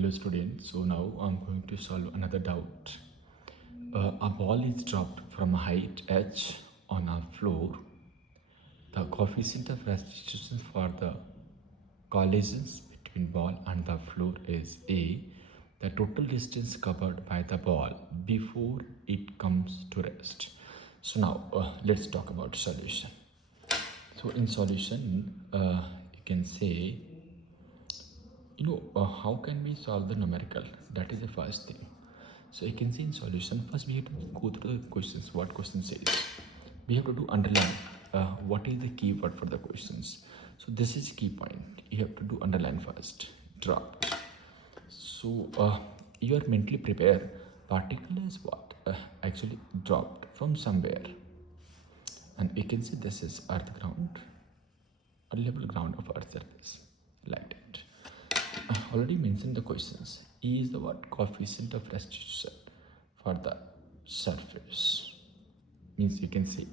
Hello students, so now I'm going to solve another doubt. A ball is dropped from a height h on a floor. The coefficient of restitution for the collisions between ball and the floor is a. The total distance covered by the ball before it comes to rest. So now let's talk about solution. So in solution, you can say how can we solve the numerical? That is the first thing. So you can see in solution, first we have to go through the questions, what question says. We have to do underline what is the keyword for the questions. So this is key point. You have to do underline first. Drop. So you are mentally prepared. Particle is what? Actually dropped from somewhere. And you can see this is earth ground, a level ground of earth surface, like that. Already mentioned the questions. E is the what? Coefficient of restitution for the surface. Means you can say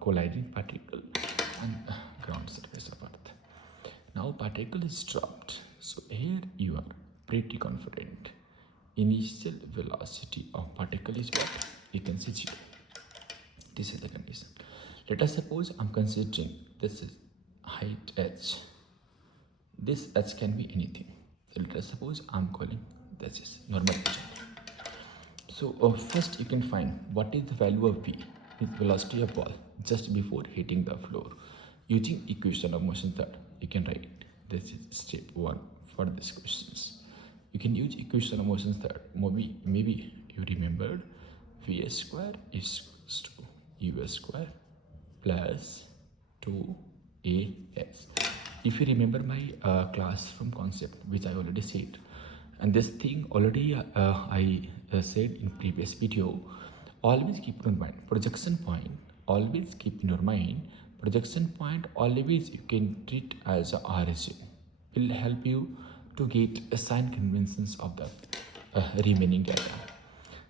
colliding particle and ground surface of earth. Now particle is dropped. So here you are pretty confident. Initial velocity of particle is what? You can see 0. This is the condition. Let us suppose I'm considering this is height h. This h can be anything. So let us suppose I'm calling this is normal pressure. So first you can find what is the value of v, is velocity of ball just before hitting the floor. Using equation of motion third, you can write this is step 1 for these questions. You can use equation of motion third. Maybe you remembered v square is equals to u square plus 2as. If you remember my class from concept, which I already said, and this thing already I said in previous video, always keep in mind projection point. Always keep in your mind projection point. Always you can treat as a origin. Will help you to get sign conventions of the remaining data.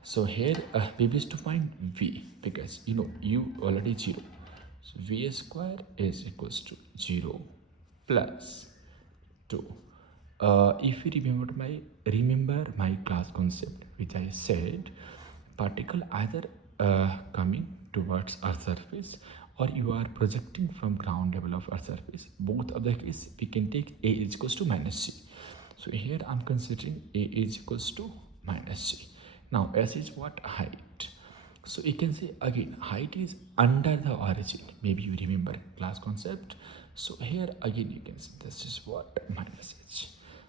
So here we wish to find v because you already 0. So v square is equals to 0 plus 2. If you remember my class concept, which I said, particle either coming towards Earth surface or you are projecting from ground level of Earth surface. Both of the case we can take a is equals to minus c. So here I'm considering a is equals to minus c. Now s is what? Height. So you can say again height is under the origin. Maybe you remember class concept. So here again you can say this is what? Minus h.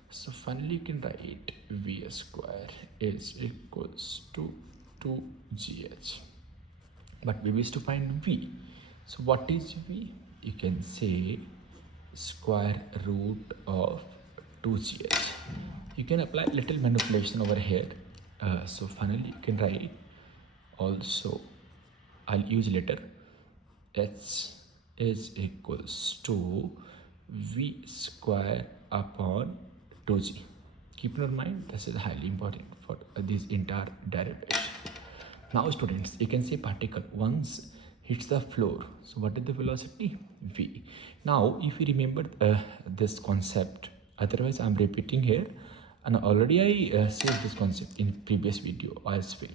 So finally you can write v square is equals to 2gh. But we wish to find v. So what is v? You can say square root of 2gh. You can apply little manipulation over here. So finally you can write also, I'll use later, h is equals to v square upon 2g. Keep in mind this is highly important for this entire derivation. Now students, you can say particle once hits the floor. So what is the velocity? v. Now if you remember this concept, otherwise I'm repeating here, and already I said this concept in previous video as well.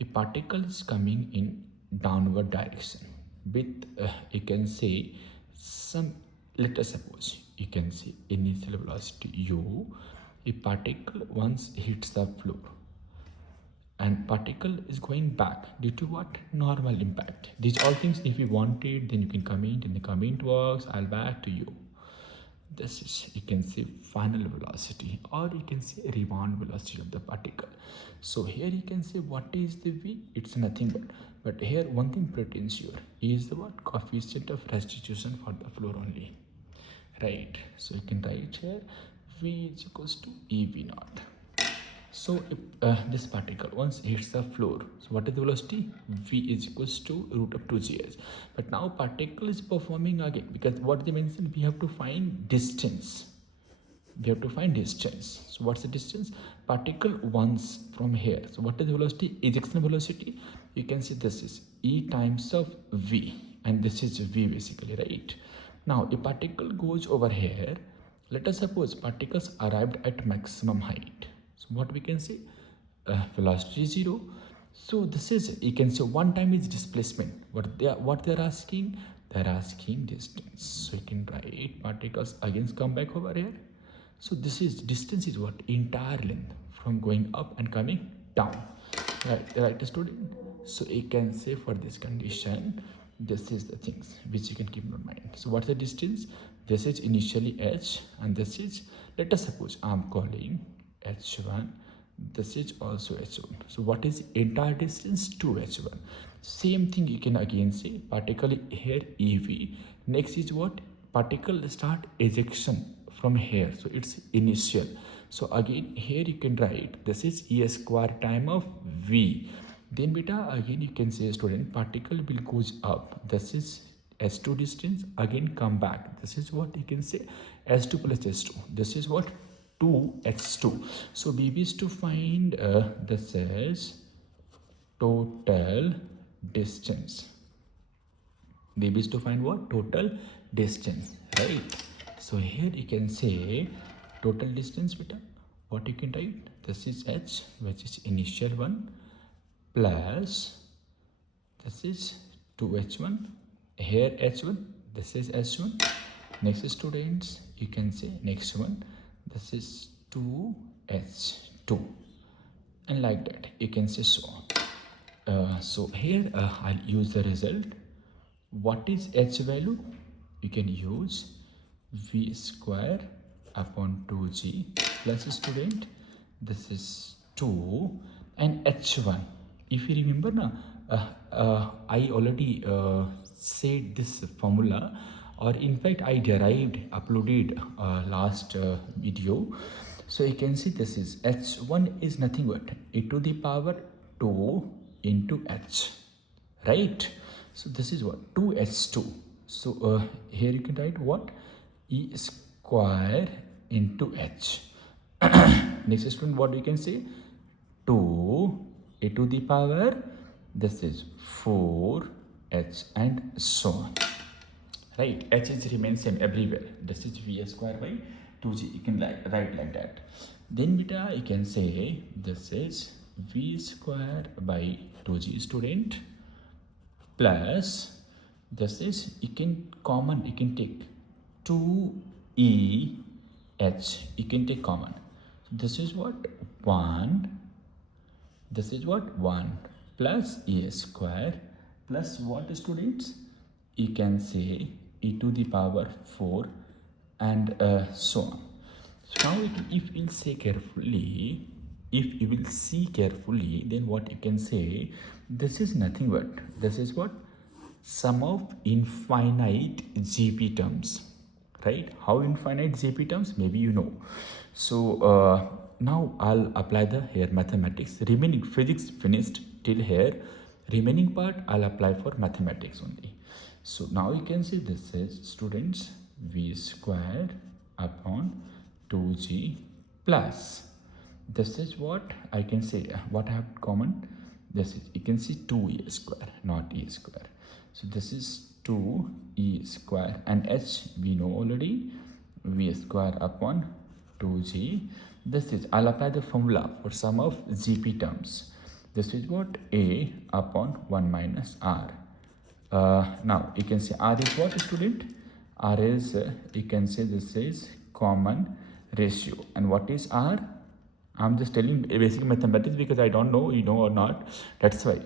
A particle is coming in downward direction with you can say some, let us suppose you can say initial velocity u. A particle once hits the floor and particle is going back due to what? Normal impact. These all things if you want it, then you can comment in the comment box. I'll back to you. This is, you can say, final velocity, or you can say rebound velocity of the particle. So here you can say what is the v? It's nothing but here one thing pretty sure is the what? Coefficient of restitution for the floor only, right? So you can write here v is equals to ev naught. So if this particle once hits the floor, so what is the velocity? v is equals to root of 2gh. But now particle is performing again, because what they mentioned, we have to find distance. We have to find distance. So what's the distance? Particle once from here. So what is the velocity? Ejection velocity. You can see this is e times of v, and this is v basically, right? Now a particle goes over here. Let us suppose particles arrived at maximum height. So what we can say, velocity is 0. So this is, you can say one time is displacement. What they're asking, they're asking distance. So you can write particles again come back over here. So this is distance is what, entire length from going up and coming down. Right, student. So you can say for this condition, this is the things which you can keep in mind. So what's the distance? This is initially h, and this is, let us suppose I'm calling h1, this is also h1. So what is entire distance? To h1. Same thing you can again say, particle here ev. Next is what, particle start ejection from here, so it's initial. So again here you can write, this is e square time of v. Then beta again you can say, student, particle will goes up, this is s2 distance, again come back, this is what you can say, s2 plus s2, this is what, 2h2. So we wish to find this is total distance. We wish to find what, total distance, right? So here you can say total distance beta, what you can write, this is h, which is initial one, plus this is 2h1, here h1, this is h1. Next students, you can say next one, this is 2h2, and like that you can say so on. So here I'll use the result. What is h value? You can use v square upon 2g plus, student, this is 2, and h1. If you remember now, I already said this formula, or in fact I uploaded last video. So you can see this is h1 is nothing but e to the power 2 into h, right? So this is what, 2h2. So here you can write what, e square into h. Next student, what we can say, 2 e to the power, this is 4h, and so on, right? H is remains same everywhere, this is v square by 2g, you can write like that. Then beta you can say this is v square by 2g, student, plus this is, you can common, you can take 2e h, you can take common. So this is what, 1, this is what, 1 plus e square plus what, students, you can say e to the power 4, and so on. So now if you will say carefully, if you will see carefully, then what you can say, this is nothing but, this is what, sum of infinite GP terms, right? How infinite GP terms, maybe you know. So now I'll apply the here mathematics. Remaining physics finished till here. Remaining part I'll apply for mathematics only. So now you can see this is, students, v square upon 2g plus, this is what I can say, what I have common, this is, you can see 2e square, not e square. So this is 2e square, and h we know already, v square upon 2g. This is, I'll apply the formula for sum of GP terms. This is what, a upon 1 minus r. Now you can say r is what, student? R is, you can say this is common ratio. And what is r? I'm just telling basic mathematics because I don't know, you know or not, that's why.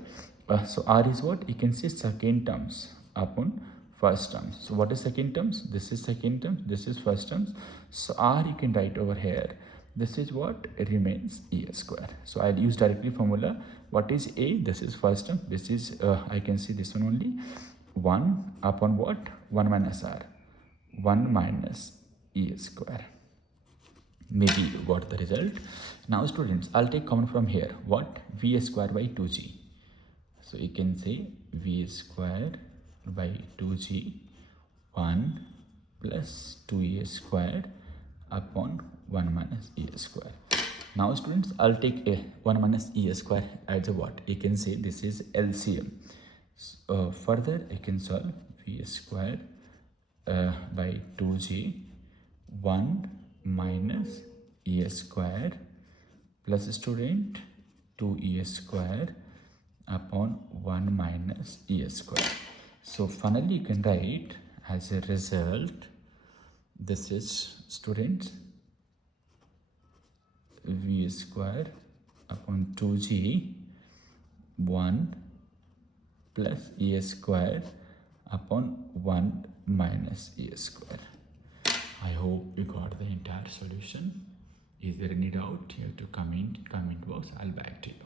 So r is what, you can say second terms upon first terms. So what is second terms? This is second terms, this is first terms. So r you can write over here, this is what remains e square. So I'll use directly formula. What is a? This is first term, this is I can see this one only, 1 upon what, 1 minus r, 1 minus e square. Maybe you got the result. Now students, I'll take common from here, what, v square by 2g. So you can say v square by 2g, 1 plus 2e square upon 1 minus e square. Now students, I'll take a 1 minus e square as a what, you can say this is LCM. Further you can solve v square by 2g, 1 minus e square plus student 2e square upon 1 minus e square. So finally you can write as a result, this is students v square upon 2g 1 plus e square upon 1 minus e square. I hope you got the entire solution. Is there any doubt? You have to comment box. I'll back to you.